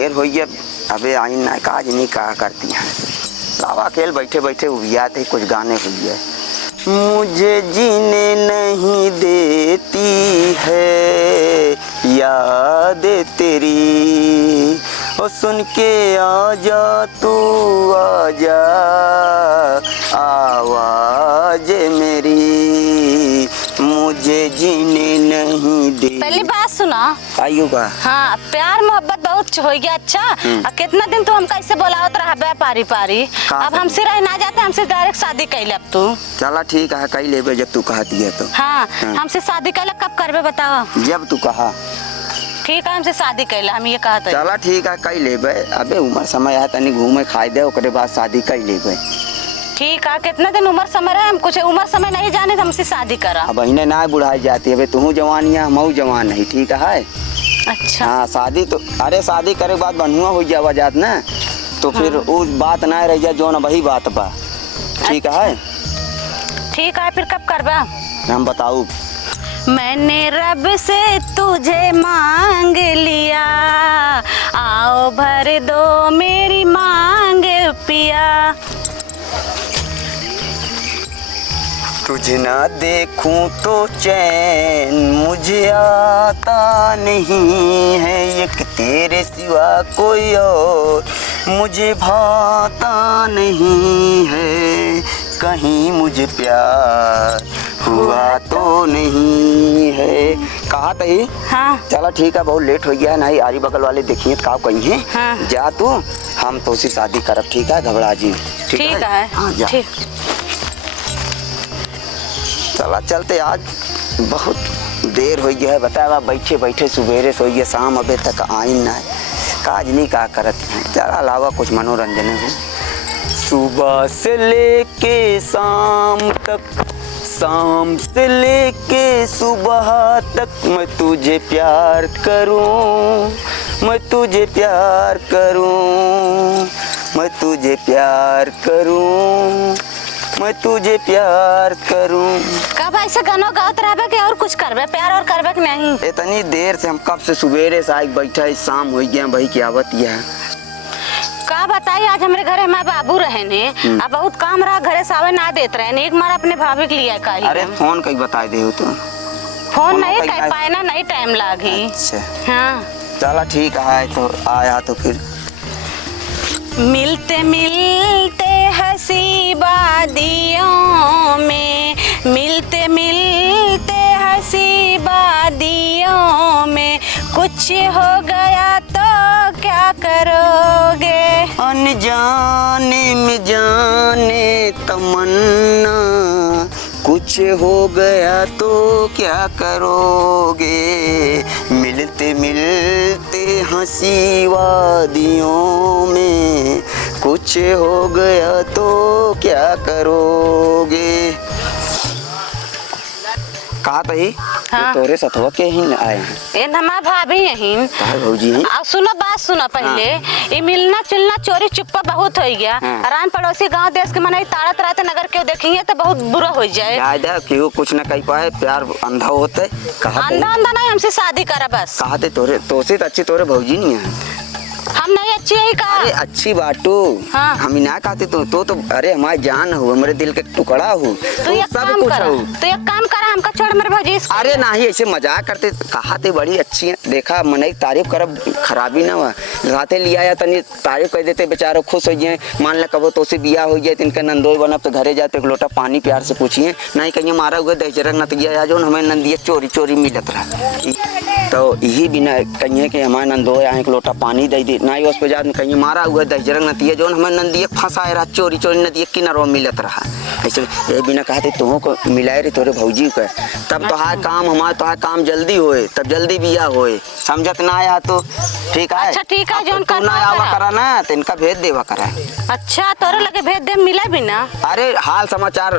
देर हुई है, अबे आई ना काज नहीं कहा करती हैं। लावा खेल बैठे बैठे उबियात है, कुछ गाने हुई है। मुझे जीने नहीं देती है याद तेरी, ओ सुन के आजा तू आजा आवाज मेरी, मुझे जीने नहीं दे। पहली बात सुना आयु का। हाँ, प्यार मोहब्बत बहुत हो गया। अच्छा कितना दिन तू हमका इससे बोलावत रहा पारी पारी, अब हमसे रह ना जाते, हमसे डायरेक्ट शादी कैले अब तू। चला ठीक है, कई लेबे जब तू कहती है तो। हाँ, हमसे शादी कैले कब करबे बताओ? जब तू कहा। ठीक है, हमसे शादी कैले, हम ये कहते। चला ठीक है, कई लेबे। अबे उम्र समय है, तनी घूमे खाए दे, ओकरे बाद शादी कई लेबे। ठीक है, कितना दिन उम्र समय रहे, हम कुछ उम्र समय नहीं जाने तो हमसे शादी करा। अब बहने ना बुढ़ाई जाती है, तू जवानिया मऊ जवान नहीं, ठीक है। अच्छा हाँ, शादी तो अरे शादी करे के बाद बनुआ हो जावा जात ना, तो फिर उस बात ना रह जा जो न वही बात बा, ठीक है। ठीक है, फिर कब करबा हम बताऊ। मैंने रब से तुझे मांग लिया, आओ भर दो मेरी मांग पिया। तुझे ना देखूं तो चैन मुझे आता नहीं है, एक तेरे सिवा कोई और मुझे भाता नहीं है, कहीं मुझे प्यार हुआ तो नहीं है। कहा तही? हाँ चला ठीक है, बहुत लेट हो गया है, नहीं आरी बगल वाले देखिए का कहीं है। हाँ। जा तू, हम तो उसी शादी करब, ठीक है, घबरा जी। ठीक है। हाँ जा। ठीक। चला चलते, आज बहुत देर हो गया है, बताया बैठे बैठे सुबेरे सो गया, शाम अबे तक आई ना है, काज नहीं का करत है। चला अलावा कुछ मनोरंजन है। सुबह से लेके शाम तक, शाम से लेके सुबह तक मैं तुझे प्यार करूं, मैं तुझे प्यार करूं, मैं तुझे प्यार करूं, मैं तुझे प्यार करूं। कब ऐसे गाना गाते रहबे कि और कुछ करबे, प्यार और करबे कि नहीं? इतनी देर से हम कब से सुबेरे से आज बैठा है, शाम हो गया भाई, क्या बतिया है। का बताइए, आज हमारे घरे हमारे बाबू रहे ने, अब बहुत काम रहा, घरे सावे ना देते रहे ने, एक मार अपने भाभी के लिए का ही। अरे फोन कहीं बता दे हो तो। फोन नहीं कर पाए ना, नहीं टाइम लागी। अच्छा हाँ चला ठीक है, तो आया तो फिर मिलते मिलते हंसी वादियों में, मिलते मिलते हंसी वादियों में, कुछ हो गया तो क्या करोगे? अनजाने में जाने तमन्ना, कुछ हो गया तो क्या करोगे? मिलते मिलते हंसी वादियों में, कुछ हो गया तो क्या करोगे? कहा तही? हाँ। तोरे सतवा के ही आए हैं। ये हमारा भाभी यहीं। भौजी हैं। सुनो बात सुनो पहले। ये मिलना जुलना चोरी चुप्पा बहुत हो गया। आराम पड़ोसी गांव देश के मनाई ताड़त रहते, नगर क्यों देखेंगे तो बहुत बुरा हो जाए। दादा क्यों कुछ न कह पाए, प्यार अंधा होता है। कहा अंधा अंधा नहीं, हमसे शादी करा बस। कहा तोरे तो से अच्छी तोरे भौजी नहीं है। हम नहीं अच्छी है का? अरे अच्छी बाटू। हाँ। हम ना कहते तो अरे हमारे जान हो, हमारे दिल के टुकड़ा हो, तो सब कुछ हो। तो एक काम करा, हमका छोड़ मेरे भौजी। अरे नहीं ऐसे मजाक करते, कहा थे बड़ी अच्छी है, देखा मन तारीफ करब खराबी ना हुआ, राते लिया या तनी तारीफ कर देते, बेचारो खुश हो जाए। मान ला कबो तो से बिया हो जाए, इनका नंदोई बनब तो घरे जाते एक लोटा पानी प्यार से पूछिए, नहीं कहीं मारा हुआ दहजरक नत गया जो हमें नंदिया चोरी चोरी मिलत रहा, तो यही बिना कहिए कि हमारे नंदोई आए एक लोटा पानी दे दी, ना ही उस पर जाते कहीं मारा हुआ दहजरक नतिया जो हमें नंदिया फंसाए रहा, चोरी चोरी नदिया किनारों मिलत रहा। ऐसे ये बिना कहते तुमको मिलाए रहे तोरे भौजी को, तब तो हाय काम हमारा तो हाय काम जल्दी होए, तब जल्दी बिया होए, समझत ना आया तो ठीक है। अच्छा ठीक है, जोन करना आवा करा ना तो इनका भेज देवा करा। अच्छा तोरे लगे भेज दे, मिला भी ना। अरे हाल समाचार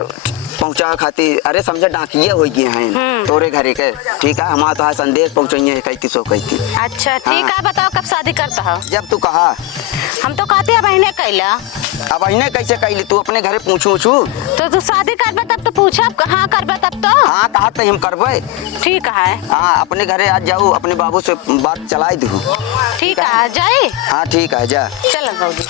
पहुँचा खातिर अरे समझे डाकिए हो गए हैं तोरे घरे के। ठीक है, हमारा तो संदेश पहुँचाइए कहती सो कहती। अच्छा ठीक है, बताओ कब शादी करता हो? जब तू कहा। हम तो कहते अब अहिने कैला। अब अहिने कैसे कैली? तू अपने घरे पूछू तो तू शादी करबे तब तो पूछा, कहाँ करबे तब तो। हाँ कहा तो हम करबे। ठीक है। हाँ अपने घरे आज जाऊ, अपने बाबू से बात चलाई दू। ठीक है जाए। हाँ ठीक है जा। चलो बाबूजी।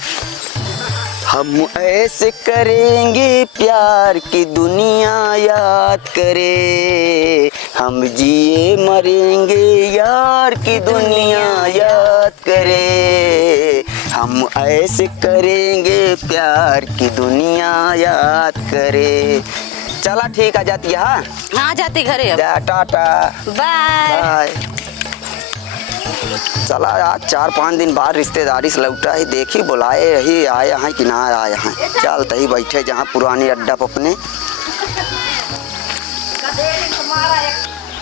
हम ऐसे करेंगे प्यार की दुनिया याद करे, हम जिए मरेंगे यार की दुनिया याद करे, हम ऐसे करेंगे प्यार की दुनिया याद करे। चला ठीक है जाती है। हाँ जाती घरे अब। जा टाटा बाय। बाय। चला आज 4-5 दिन बाद रिश्तेदारी से लौटा ही, देखी बुलाए रही आए हैं कि ना आए हैं। चल तही बैठे जहाँ पुरानी अड्डा पर अपने।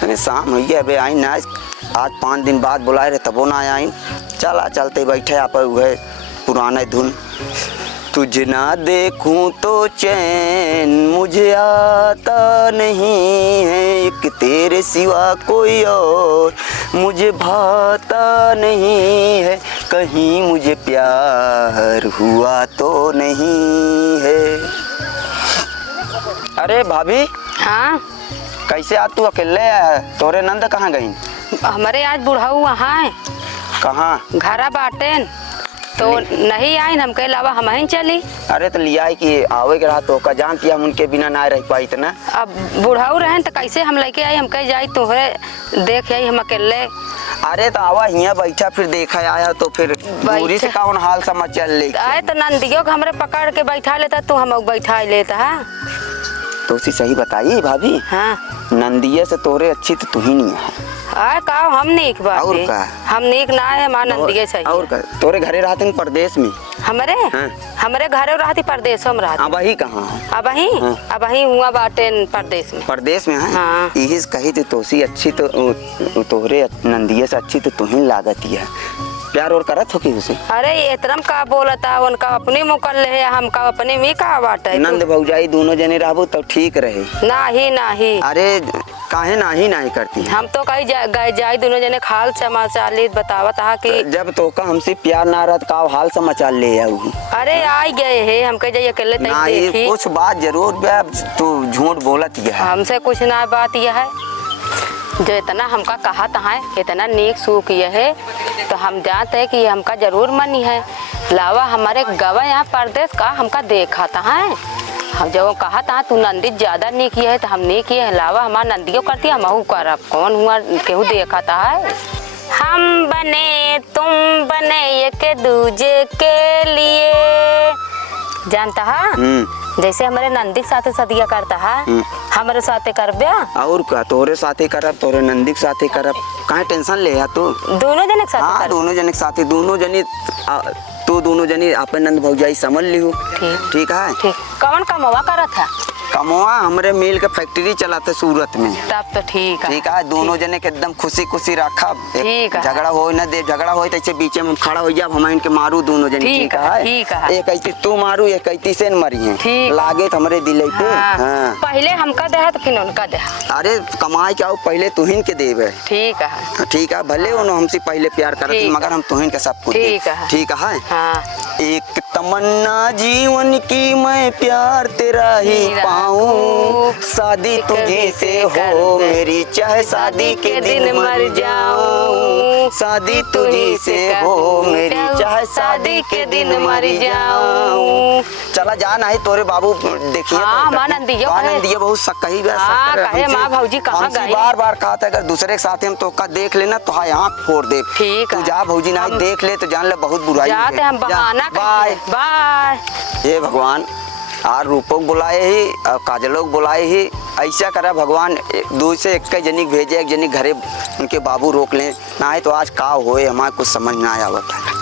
अरे शाम हुई है, अबे आई ना आज 5 दिन बाद बुलाए रहे तबो ना आई। चला चलते बैठे आप हुए पुराने धुन। तुझे ना देखूं तो चैन मुझे आता नहीं है, एक तेरे सिवा कोई और मुझे भाता नहीं है, कहीं मुझे प्यार हुआ तो नहीं है। अरे भाभी। हाँ कैसे आज तू अकेले है? तोरे नंद कहाँ गई? हमारे आज बुढ़ाऊ वहाँ है। कहाँ? घरा बाटेन तो नहीं आई, हम के अलावा हम ही चली। अरे तो लिया कि आवे के रहा तो का जानती हम उनके बिना ना रह पाई इतना। अब बुढ़ाऊ रहे तो कैसे हम लेके आई, हम कह जाई तुहरे देख आई हम अकेले। अरे तो आवा हिया बैठा फिर देखा आया तो फिर दूरी से कौन हाल समाचार ले आए तो नंदियों को हमरे पकड़ के बैठा लेता, तू हम बैठा लेता है। तो उसी सही बताइए भाभी। हाँ नंदिया से तोरे अच्छी तो तू ही नहीं है। आए का हम नीक बात और का? हम नीक ना है, मां नंदिया सही। और का? तोरे घरे रहते परदेश में? हमरे हाँ। हमरे घरे रहती परदेशों में रहती। अब वही कहाँ है? अब वही हुआ बाटे परदेश में। परदेश में है। हाँ। यही कही थी तोसी अच्छी तो तोहरे नंदिया से अच्छी तो तू ही लागत है। प्यार और करत हो कि उसे? अरे इतना का बोलता, उनका अपनी मुकल है, हमका अपने में का बाटे। नंद भौजाई दोनों जने रहबो तब ठीक रहे। नाही। अरे काहे नाही करती? हम तो कहीं जाई दोनों जने हाल समाचार ले बतावत हा कि जब तो का हमसे प्यार ना रहत का हाल समाचार ले आऊ। अरे आई गए है, हम कह जाइए अकेले तक देखी। कुछ बात जरूर बे, तू झूठ बोलत है। हमसे कुछ ना बात यह है जो इतना हमका कहा था, इतना नेक सूख यह है तो हम जानते हैं कि ये हमका जरूर मनी है। लावा हमारे गवा यहाँ परदेश का हमका देखा था है, हम जब कहा था तू नंदी ज्यादा नेक है तो हम नेक है। लावा हमारा नंदियों करती हम करब, कौन हुआ केहू देखा था है। हम बने तुम बने एक दूजे के लिए, जानता है जैसे हमारे नंदी के साथे सदिया करता है हमारे साथे कर ब्या। और का तोरे साथे करब, तोरे नंदी के साथे करब, काहे टेंशन ले या तू? दोनों जने के साथे। हाँ दोनों जने के साथे, दोनों जने तू दोनों जने आपन नंद भौजाई समझ लिहू। ठीक है। ठीक। कौन कमवा करत है? कमवा हमरे मिल के फैक्ट्री चलाते सूरत में। तब तो ठीक है। ठीक है, दोनों जने के एकदम खुशी रखब। ठीक है। झगड़ा हो न दे, झगड़ा हो तो बीच में खड़ा हो जाब, हम इनके मारू दोनों जने। ठीक है। ठीक है। एक ऐसी तू मारू, एक ऐसी से मरिए। ठीक। लागे हमरे दिल पे। हाँ। पहले हमका दे तो फिर उनका दे। अरे कमाई क्या पहले तुहिन के देवे। ठीक है। ठीक है, भले उन्होंने हमसे पहले प्यार करते मगर हम तुहिन के सब कुछ। ठीक है। ठीक है। हाँ। एक तमन्ना जीवन की मैं प्यार तेरा ही पाऊं, शादी तुझे से हो मेरी, चाहे शादी के दिन मर जाऊं, शादी तुझे से हो मेरी, चाहे शादी के दिन मर जाऊं। चला जा नहीं तोरे बाबू देखिए। हाँ, मां नंदिया बहुत सकही है। हाँ, कहे मां भौजी कहाँ गई? बार कहा था अगर दूसरे के साथ हम तो का देख लेना तो आँख फोड़ दे। ठीक है। जा भौजी ना देख ले तो जान ले बहुत बुराई है। जाते हम बहाना बाय बाय। ये भगवान आर रूपों बुलाए ही और काजलों बुलाए ही, ऐसा करा भगवान दो से एक जनी भेजे, एक जनी घरे उनके बाबू रोक लें ना है तो आज का होए हमारे कुछ समझ ना आवत है।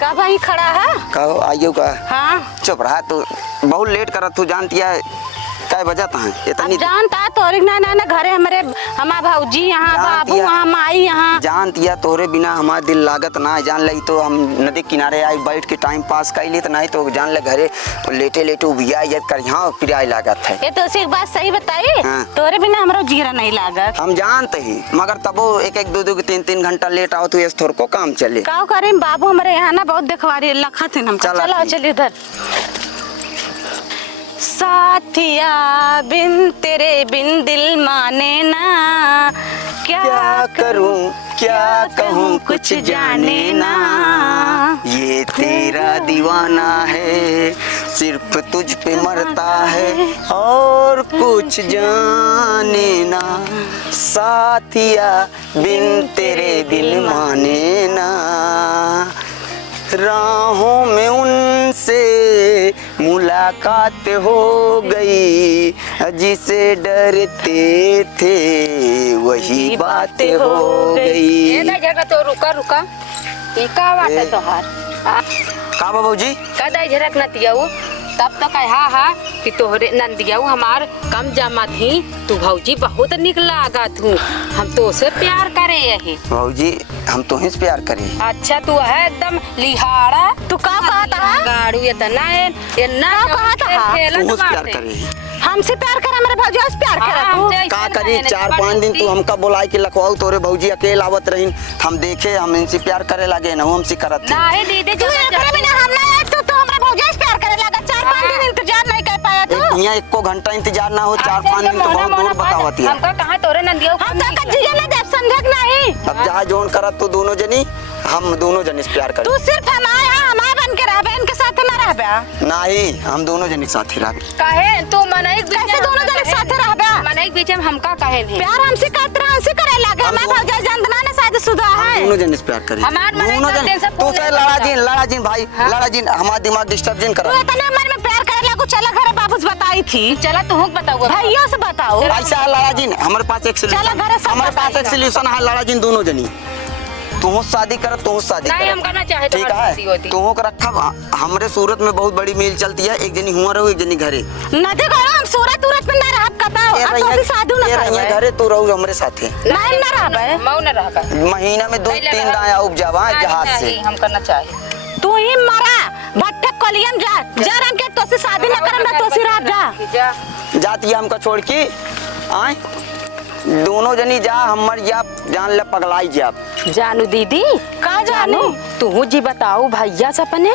का भाई खड़ा है? कहो आइयो का। हाँ। चुप रहा तू, बहुत लेट करा तू, जानती है क्या वजह है इतनी? जानता तो ना घरे हमारे हमारा भौजी यहाँ, बाबू यहाँ, माई यहाँ। जानती है तोहरे बिना हमारा दिल लागत ना है। जान लगी तो हम नदी किनारे आई बैठ के टाइम पास कर ली तो नहीं तो जान ले घरे लेटे लेटे उबिया कर यहाँ फिर आई लागत है। ये तो एक बात सही बताई। हाँ। तोरे बिना हमारा जीरा नहीं लागत। हम जानते ही मगर तबो एक एक दो दो तीन तीन घंटा लेट आओ तो ये थोड़ को काम चले। का करें बाबू हमारे यहाँ ना बहुत दिखवा रहे लखा थे हम। चला चलो ठीक। चलिए इधर। साथिया बिन तेरे बिन दिल माने ना, क्या करूं क्या कहूं कुछ जाने ना, ये तेरा दीवाना है सिर्फ तुझ पे मरता है और कुछ जाने ना, साथिया बिन तेरे दिल माने ना, राहों में उनसे मुलाकात हो गई, जिसे डरते थे वही बात हो गई। ये ना जगह तो रुका रुका ई का बात है तोहार का बाबूजी कदा झरक न तियाऊ तब तो कहा हा कि तोहरे नंदियाऊ हमार कम जमा थी तू भौजी बहुत निक लागत हूँ हम तो से प्यार करे यही। बाबूजी हम तो ही प्यार करें। अच्छा तू है एकदम लिहाड़ा तू का कहता है? गाड़ू इतना तू प्यार करे हमसे प्यार कर हमारे भौजी से प्यार कर तू। का करी 4-5 दिन तू हमका बुलाई के लखवाऊ तोरे भौजी अकेले आवत रही हम देखे हम इनसे प्यार करे लगे ना हमसे करत थे। नहीं दीदी तू एकरे बिना हम ना आए तो हमारे भौजी से प्यार करे लगा। 4-5 दिन इंतजार नहीं कर पाया तू। यहाँ 1 घंटा इंतजार ना हो 4-5 दिन तो बहुत दूर बतावती है। हमका कहाँ तोरे नंदिया हम तो कज्जिया ना देव समझक नहीं। अब जहाँ जोन करत तो दोनों जनी हम दोनों जनी से प्यार तू करें। सिर्फ हमारे बन के रहबे इनके साथ में रहबे नहीं हम दोनों जनी के साथ ही रह। कहे तू मनई कैसे दोनों जने साथ रहबे? मनई बीच में हमका कहे नहीं प्यार हमसे करत रहा हमसे करे लगे। मैं भौजा जानतना ना शादीशुदा है। दोनों जने से प्यार करें। हमार मन दोनों एकदम जने दिल से तू पूर्ण से है। लड़ा जिन भाई लड़ा जिन हमारा दिमाग डिस्टर्ब जिन तू करा। इतने मन में प्यार करे लगो चला घर बाबूस बताई थी। चला तू बताओ भैया से बताओ। ऐसा लड़ा जिन हमारे पास एक चलो सलूशन घरे सब हमारे पास बताइए। एक सलूशन है लड़ा जिन दोनों जनी तू शादी कर तू शादी नहीं कर हम करना चाहे तो ठीक शादी है होती। तू को रखा हमरे सूरत में बहुत बड़ी मिल चलती है एक जनी हुआ रहो एक जनी घरे नदी गो हम सूरत उरत में ना रहब कताओ अब तो भी साधु ना करबे। घरे तू रहो हमरे साथे नहीं ना रहबे। मऊ न रहबे महीना में 2-3 दाया उपजावा जहाज से। हम करना चाहे तू ही मरा भट्टे कलियम जा जरम के तो से शादी ना करम ना तो से रह जा। जाती हमका छोड़ के आए दोनों जनी जा हमर जा जान ले पगलाई जा। जानू दीदी का जानू? तू जी बताओ भैया से अपने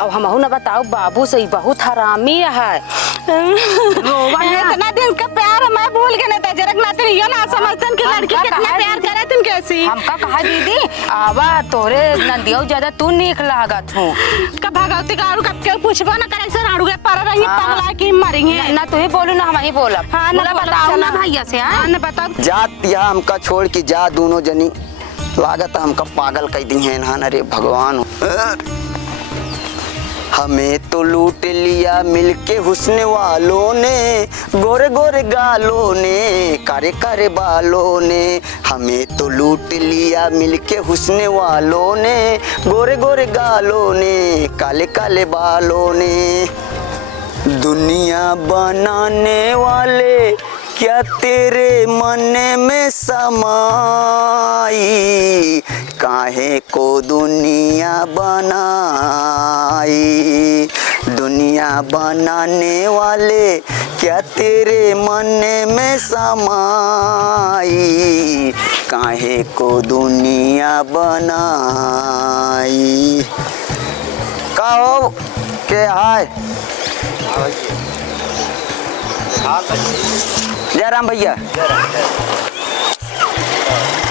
अब हम न बताओ बाबू से ही बहुत हरामी है। इतना दिन का प्यार मैं भूल के नहीं था जरक ना तेरी यो ना समझतन की लड़की कितना प्यार करे तुम कैसी। हमका कहा दीदी आवा तोरे नंदियो ज्यादा तू निक लागत हूँ का भगवती गाड़ू कब के पूछबो ना करे सर आड़ू के पर रही पगला की मरेंगे ना तू ही बोलू ना हम ही बोला। हाँ ना बताओ ना भैया से हाँ ना बताओ। जात या हमका छोड़ के जा दोनों जनी लागत हमका पागल कह दी है ना। अरे भगवान हमें तो लूट लिया मिलके हुस्न वालों ने गोरे गोरे गालों ने कारे कारे बालों ने। हमें तो लूट लिया मिलके हुस्न वालों ने गोरे गोरे गालों ने काले काले बालों ने। दुनिया बनाने वाले क्या तेरे मन में समाई काहे को दुनिया बनाई। दुनिया बनाने वाले क्या तेरे मन में समाई काहे को दुनिया बनाई। कहो के हाय जयराम भैया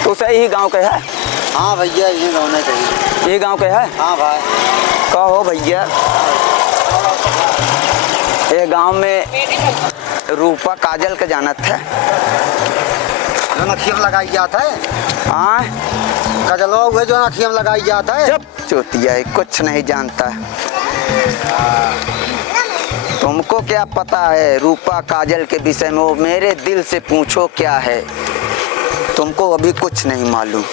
तो सही ही गांव के है। हाँ भैया ये गाँव में चाहिए। ये गांव के है। हाँ भाई कहो भैया ये गांव में रूपा काजल का जानत है जो नखियम लगाई जाता है। हाँ कजलवा हुए जो नखियम लगाई जाता है। जब चोतिया है कुछ नहीं जानता। तुमको क्या पता है रूपा काजल के विषय में? वो मेरे दिल से पूछो क्या है तुमको अभी कुछ नहीं मालूम।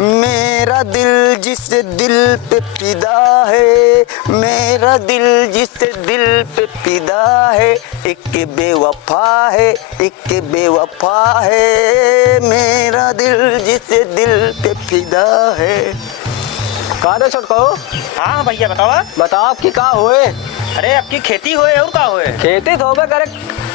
मेरा दिल जिस दिल पे फिदा है मेरा दिल जिस दिल पे फिदा है एक बेवफा है एक बेवफा है। मेरा दिल जिस दिल पे फिदा है। कहा दे छोटको, हाँ भैया बताओ। बताओ आपकी का होए? अरे आपकी खेती होए और का होए? खेती तो होबे करे,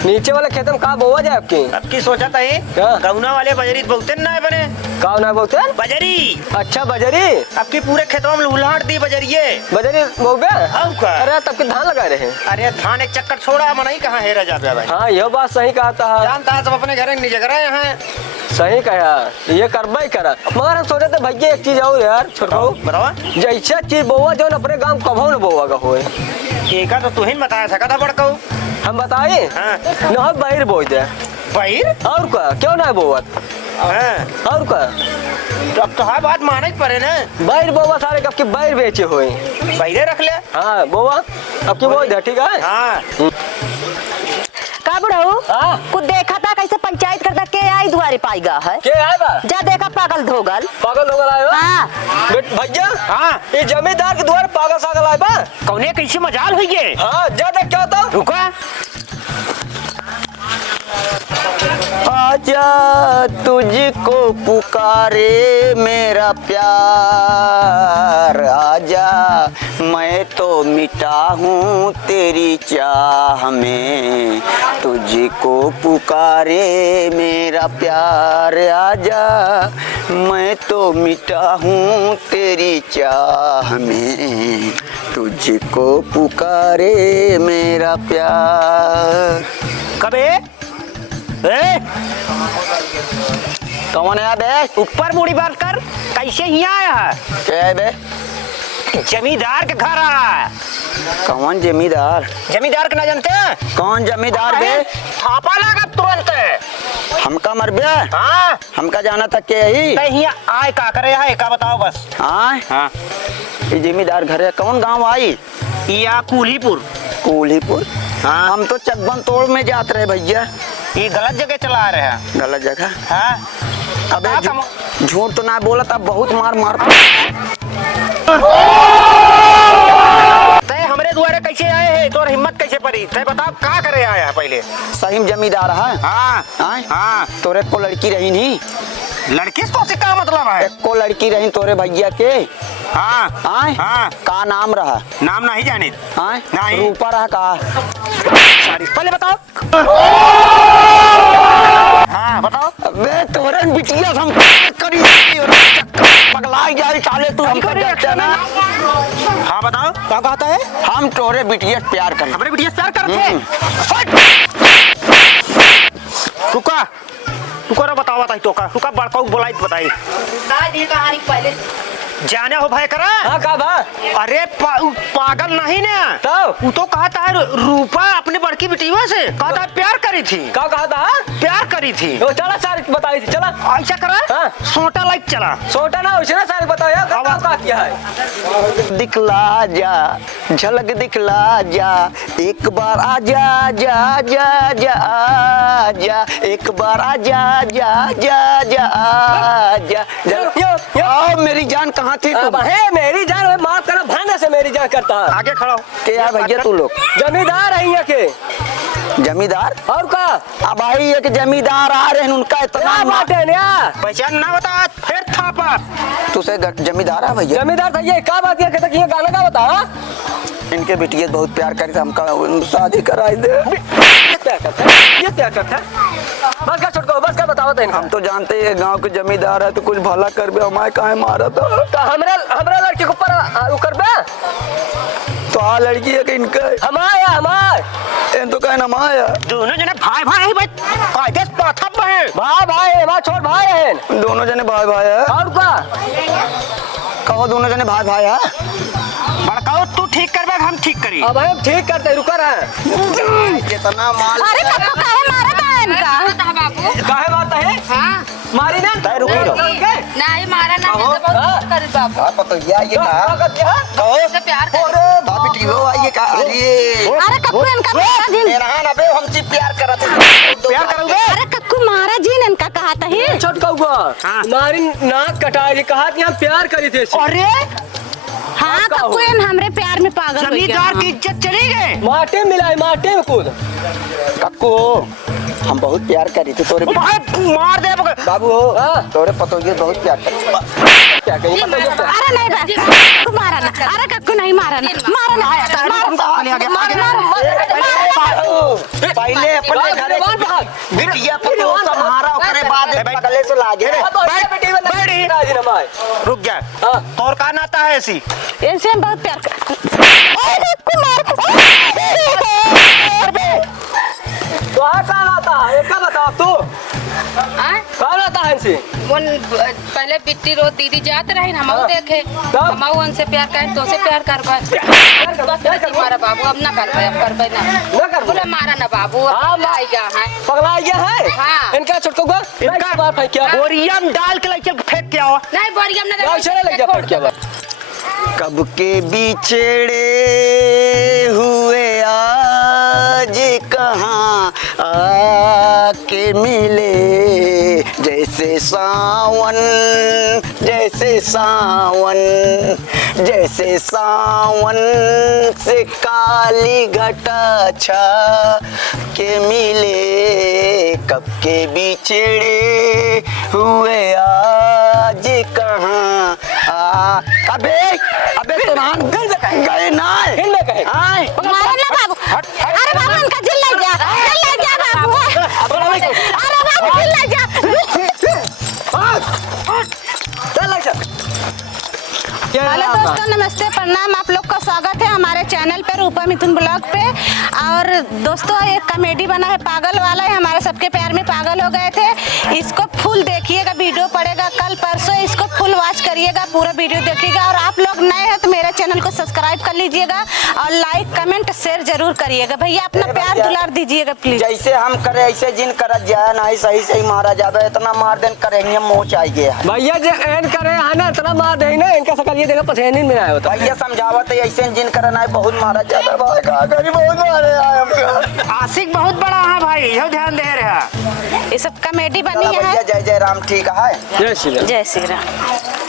नीचे वाले खेत में का बोआ जाए आपकी? आपकी सोचा था क्या? गौना वाले बजरी बहुते ना बने। का ना बोलते? बजरी अच्छा बजरी। आपकी पूरे खेतों में उलाट दी बजरिए। बजरी बोबे? और का? अरे तब के धान लगाए रहे। अरे धान एक चक्कर छोड़ा मनाई कहाँ हेरा जाता है भाई। हाँ यह बात सही कहा था। जानता है सब अपने घर में निजे करे हैं। सही कहा, ये करबा ही करा। मगर हम सोचे थे भैया एक चीज और यार छोटको, बताओ। जैसा चीज बोआ जो अपने गांव कभो न बोआ का होए। एक तो तू ही बता सका था बड़का। हम बताए हाँ। न बाहर बोई दे भाई और का क्यों ना बोवत हाँ। और का तो अब तो हर बात माने ही पड़े ना। बाहर बोवा सारे कब के बाहर बेचे हुए। पहले रख ले। हाँ बोवा अब की बोई दे ठीक है। हाँ का बुढ़ऊ हाँ। कुछ देखा था कैसे पंचायत करता के आई दुआरे पाईगा है। के आए बा? जा देखा पागल धोगल। पागल हो गए हो? हाँ। भैया हाँ। ये जमींदार के द्वार पागल सागल आए बा? कौने कैसी मजाल हुई है? हाँ जा देख क्या होता। रुका। आजा तुझको पुकारे मेरा प्यार, आजा मैं तो मिटा हूँ तेरी चाह में, तुझको पुकारे मेरा प्यार, आजा मैं तो मिटा हूँ तेरी चाह में, तुझको पुकारे मेरा प्यार। कबे कौन है बे? ऊपर मुड़ी बात कर। कैसे यहाँ आया है? क्या है बे? जमींदार के घर आ रहा है। कौन जमींदार? जमींदार के ना जानते हैं? कौन जमींदार बे? थापा लगा तुरंत। हमका मर बे? हाँ हमका जाना था के ही? यहाँ आए का करे है का बताओ बस। हाँ हाँ ये जमींदार घर है। कौन गांव आई? या कूलीपुर। कोल्हीपुर? हाँ। हम तो चकबन तोड़ में जाते रहे भैया। ये गलत जगह चला रहे हैं। गलत जगह? हाँ अबे का कम- झूठ तो ना बोला था, बहुत मार मार। तय हमरे द्वारे कैसे आए हैं? तोर हिम्मत कैसे पड़ी? तय बताओ का करे आया है पहले? सही में जमींदार है? हाँ हाँ? हाँ। तोरे को लड़की रही नहीं? लड़की तो से का मतलब है? एक को लड़की रही तोरे भैया के? हाँ हाँ? हाँ। का नाम रहा? नाम नहीं जाने। हाँ? नहीं। रूपा रहा का? पहले बताओ। हाँ बताओ। अबे तोरे बिटिया हम करी पगला जाए साले तू हमको देखते ना। हाँ बताओ क्या कहता है? हम तोरे बिटिया से प्यार करें। हमारे बिटिया प्यार करते हैं। रुका रुका रे बताओ बताई तो का रुका बड़का बोलाई बताई कहानी पहले जाने हो भाई करा। हाँ का बा? अरे पागल नहीं ना तो वो तो कहता है रूपा अपनी बड़की बिटिया से कहता है प्यार करी थी। का कहा था? प्यार करी थी। वो चला सारी बताई थी चला। ऐसा करा हाँ। सोटा लाइक चला। छोटा ना उसे ना सारी बताओ यार का किया है। दिखला जा झलक दिखला जा, एक बार आजा जा जा जा जा, एक बार आजा जा जा जा जा। आओ मेरी जान कहाँ थी तुम? है मेरी जान माफ करो भाने से मेरी जान करता है। आगे खड़ा हो। क्या भैया तू लोग? जमींदार है यहाँ के। जमींदार? और का? अब भाई एक जमींदार आ रहे हैं, उनका इतना क्या बात है ना? पहचान ना बता फिर थापा। तुझे जमींदार है भैया? जमींदार था ये क्या बात कहते कि ये गाना का बता। इनके बिटिया बहुत प्यार करी था, हमका शादी कराई दे। ये क्या करता? बस का छोटको बस का बताओ तो हम तो जानते हैं गांव के जमींदार है तो कुछ भला कर बे, हमारे काहे मारा था? तो हमरा लड़के के ऊपर उ करबे तो आ लड़की है कि इनका हमार इन तो कहे ना आया। दोनों जने भाई भाई है भाई कायदे पाथा है। भाई हमार छोट भाई है। दोनों जने भाई भाई है। और का? कहो दोनों जने भाई भाई है। बड़काओ तू ठीक कर बैग हम ठीक करी। अब हम ठीक करते रुका रहे। कितना माल। अरे कक्को काहे मारा था इनका? बाबू काहे बात है? हाँ मारी ना तय रुकी रहो। नहीं मारा ना मैं तो बहुत कर बाबू आप तो ये कहा तो से प्यार कर। अरे भाभी टीवो आइए का? अरे कक्को इनका मारा जिन। मेरा ना बे हमसे प्यार करत है। प्यार करोगे? अरे कक्को मारा जिन इनका कहा था ही। छोट कौआ हाँ। मारी नाक कटा के कहा कि हम प्यार करी थे। अरे हाँ कक्को इन हमरे प्यार में पागल हो गया। जमींदार की इज्जत चली गई। माटी मिलाई माटी में कूद। कक्को हम बहुत प्यार करी थी तोरे मार दे बाबू हो हाँ। तोरे पतोगे बहुत प्यार करी क्या कहीं पता है क्या? अरे नहीं बे तू मारा ना अरे कक्कू नहीं मारा ना पहले अपने घरे बिटिया पतो तुम्हारा ओकरे बाद पगले से लागे रे रुक जा हाँ। तोर का नाता है ऐसी इनसे हम बहुत प्यार कर तो हाँ कहाँ आता है ये क्या बताओ तू आय? कहाँ आता है इनसे पहले बिट्टी रो दीदी जाते रही हम देखे हम उनसे प्यार करें तो से प्यार कर मारा बाबू अब ना कर अब कर ना करबै? बोले मारा ना बाबू अब हाँ, आएगा है पगला गया है हाँ। इनका छोटको को इनका बार फेंक क्या बोरिया में डाल के लेके फेंक के आओ नहीं बोरियम ना गाँव चले लग गया फेंक क्या कब के बिछड़े हुए आज कहाँ आके मिले जैसे सावन से काली घटा छा के मिले कब के बिछड़े हुए आज कहाँ अबे तो नाम गए ना आए मारा ना बाबू अरे बाबू इनका जिल लग जा बाबू अरे बाबू जिल लग जा हेलो दोस्तों नमस्ते प्रणाम आप लोग का स्वागत है हमारे चैनल पे रूपा मिथुन ब्लॉग पे। और दोस्तों एक कॉमेडी बना है पागल वाला है, हमारे सबके प्यार में पागल हो गए थे। इसको फुल देखिएगा, वीडियो पड़ेगा कल परसों, इसको फुल वॉच करिएगा, पूरा वीडियो देखिएगा। और आप लोग नए हैं तो मेरे चैनल को सब्सक्राइब कर लीजिएगा और लाइक कमेंट शेयर जरूर करिएगा। भैया अपना प्यार दुलार दीजिएगा प्लीज। जैसे हम करे ऐसे जिन करत जाए ना सही सही मारा जावे इतना मार देन करेंगे मोह चाहिए भैया जो एन करे है ना इतना मार दे ना इनका सकल ये देखो पसेनी में आया होता भैया समझावत है ऐसे जिन करना है बहुत मारा जाता है भाई का करी बहुत मारे आए हमको आशिक बहुत बड़ा है भाई यो ध्यान दे रहा ये सब कॉमेडी बनी है। जय जय राम ठीक है जय श्री राम जय श्री राम।